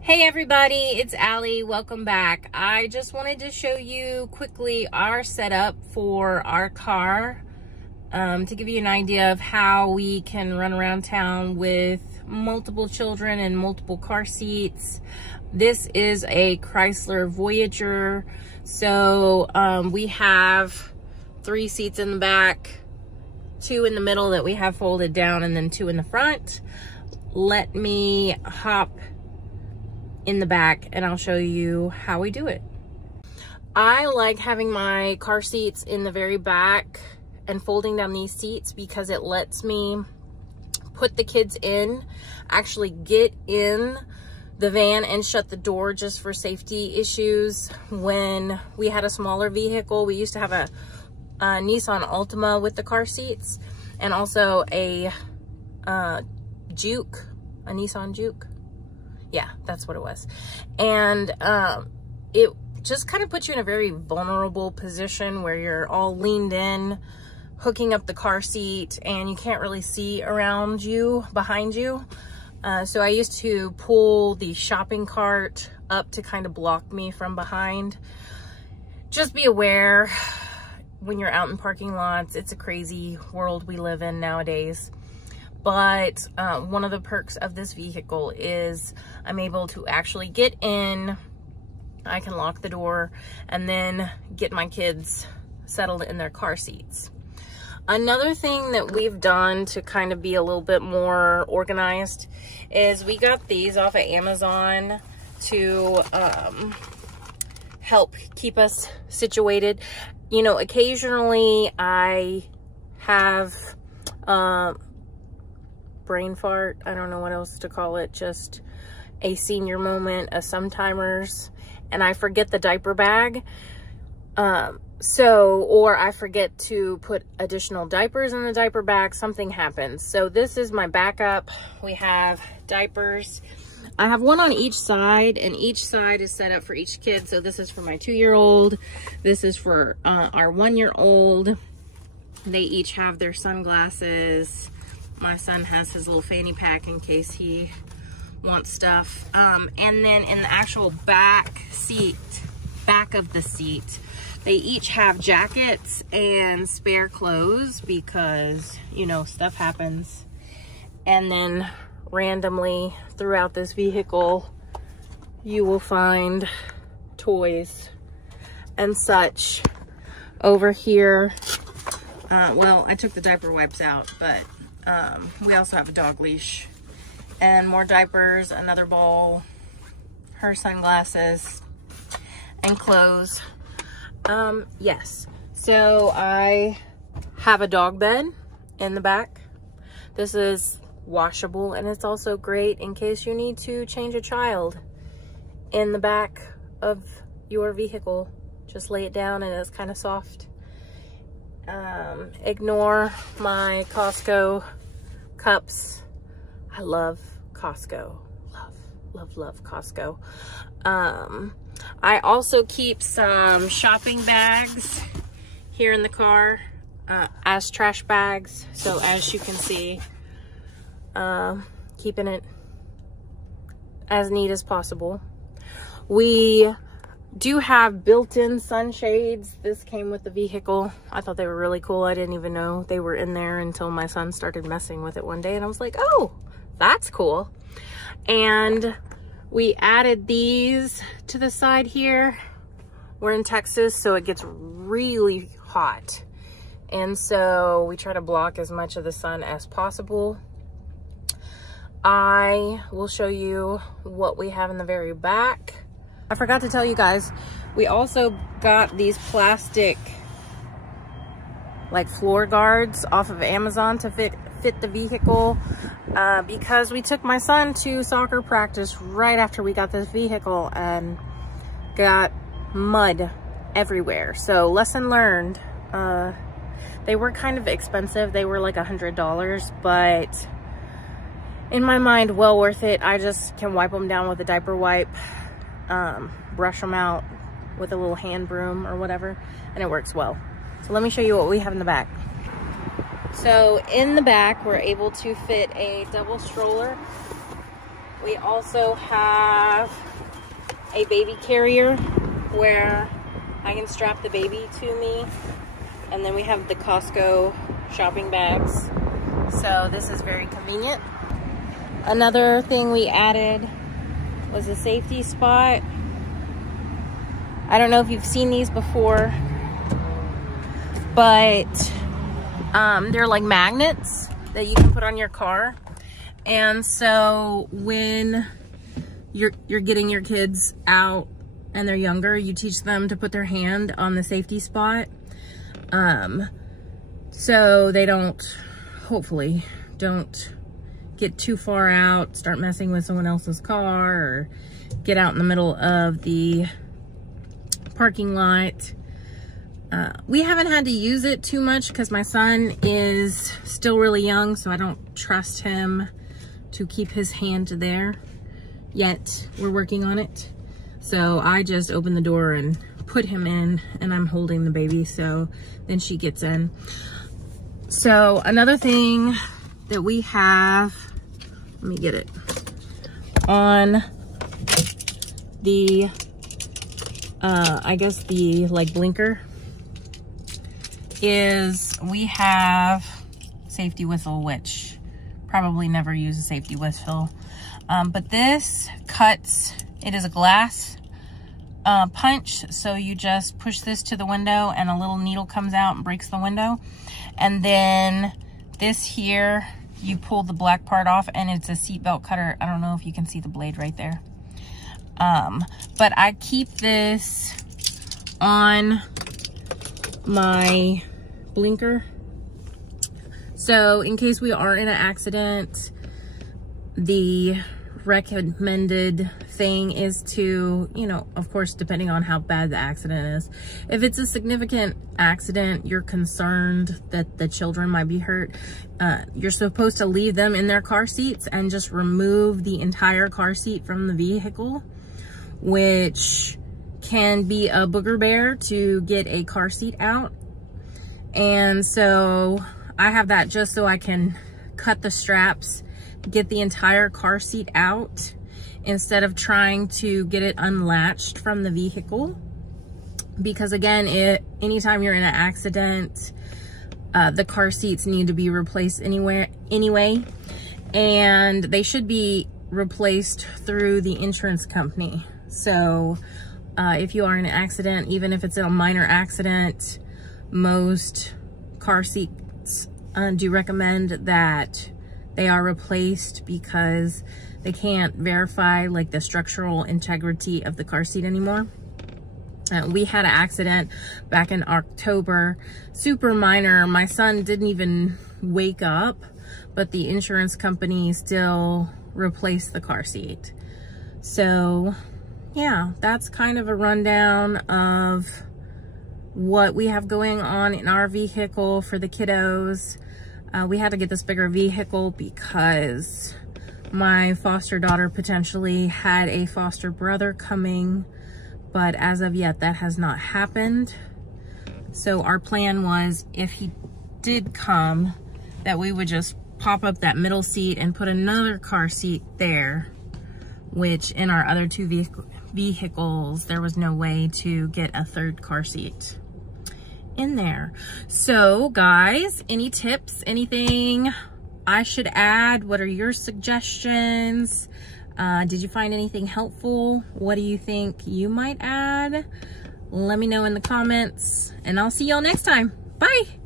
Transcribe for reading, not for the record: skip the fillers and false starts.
Hey everybody, it's Allie. Welcome back. I just wanted to show you quickly our setup for our car to give you an idea of how we can run around town with multiple children and multiple car seats. This is a Chrysler Voyager, so we have 3 seats in the back, 2 in the middle that we have folded down, and then 2 in the front. Let me hop in the back and I'll show you how we do it. I like having my car seats in the very back and folding down these seats because it lets me put the kids in, actually get in the van and shut the door just for safety issues. When we had a smaller vehicle, we used to have a Nissan Altima with the car seats and also a Juke, a Nissan Juke. Yeah, that's what it was. And it just kind of puts you in a very vulnerable position where you're all leaned in, hooking up the car seat, and you can't really see around you, behind you. So I used to pull the shopping cart up to kind of block me from behind. Just be aware when you're out in parking lots, it's a crazy world we live in nowadays. But one of the perks of this vehicle is I'm able to actually get in, I can lock the door, and then get my kids settled in their car seats. Another thing that we've done to kind of be a little bit more organized is we got these off of Amazon to help keep us situated. You know, occasionally I have brain fart, I don't know what else to call it, just a senior moment, a sometimers, and I forget the diaper bag. Or I forget to put additional diapers in the diaper bag, something happens. So this is my backup. We have diapers. I have one on each side, and each side is set up for each kid. So this is for my 2-year-old. This is for our 1-year-old. They each have their sunglasses. My son has his little fanny pack in case he wants stuff. And then in the actual back of the seat, they each have jackets and spare clothes because, you know, stuff happens. And then randomly throughout this vehicle, you will find toys and such. Over here, well, I took the diaper wipes out, but we also have a dog leash and more diapers, another bowl, her sunglasses, and clothes. Yes, so I have a dog bed in the back. This is washable, and it's also great in case you need to change a child in the back of your vehicle. Just lay it down and it's kind of soft. Ignore my Costco cups. I love Costco. Love Costco. I also keep some shopping bags here in the car as trash bags. So as you can see, keeping it as neat as possible. We do have built-in sunshades. This came with the vehicle. I thought they were really cool. I didn't even know they were in there until my son started messing with it one day, and I was like, oh, that's cool. And we added these to the side here. We're in Texas, so it gets really hot, and so we try to block as much of the sun as possible. I will show you what we have in the very back. I forgot to tell you guys, we also got these plastic like floor guards off of Amazon to fit the vehicle because we took my son to soccer practice right after we got this vehicle and got mud everywhere. So lesson learned. They were kind of expensive. They were like $100, but in my mind, well worth it. I just can wipe them down with a diaper wipe. Brush them out with a little hand broom or whatever, and it works well. So let me show you what we have in the back. So in the back, we're able to fit a double stroller We also have a baby carrier where I can strap the baby to me. And then we have the Costco shopping bags. So this is very convenient. Another thing we added was a safety spot. I don't know if you've seen these before, but they're like magnets that you can put on your car. And so when you're getting your kids out and they're younger, you teach them to put their hand on the safety spot. So they hopefully don't get too far out, start messing with someone else's car, or get out in the middle of the parking lot. We haven't had to use it too much because my son is still really young, so I don't trust him to keep his hand there yet. We're working on it. So I just open the door and put him in, and I'm holding the baby, so then she gets in. So another thing that we have, let me get it, on the I guess the like blinker, is we have safety whistle, which probably never use a safety whistle, but this cuts, it is a glass punch, so you just push this to the window and a little needle comes out and breaks the window. And then this here, you pull the black part off, and it's a seatbelt cutter. I don't know if you can see the blade right there. But I keep this on my blinker. So in case we are in an accident, the recommended thing is to, you know, of course, depending on how bad the accident is. If it's a significant accident, you're concerned that the children might be hurt, you're supposed to leave them in their car seats and just remove the entire car seat from the vehicle, which can be a booger bear to get a car seat out. And so I have that just so I can cut the straps, get the entire car seat out, instead of trying to get it unlatched from the vehicle. Because again, anytime you're in an accident, the car seats need to be replaced anyway, and they should be replaced through the insurance company. So if you are in an accident, even if it's a minor accident, most car seats do recommend that they are replaced, because they can't verify like the structural integrity of the car seat anymore. We had an accident back in October, super minor. My son didn't even wake up, but the insurance company still replaced the car seat. So yeah, that's kind of a rundown of what we have going on in our vehicle for the kiddos. We had to get this bigger vehicle because my foster daughter potentially had a foster brother coming, but as of yet that has not happened. So our plan was, if he did come, that we would just pop up that middle seat and put another car seat there, which in our other two vehicles there was no way to get a third car seat in there. So guys, any tips, anything I should add? What are your suggestions? Did you find anything helpful? What do you think you might add? Let me know in the comments, and I'll see y'all next time. Bye.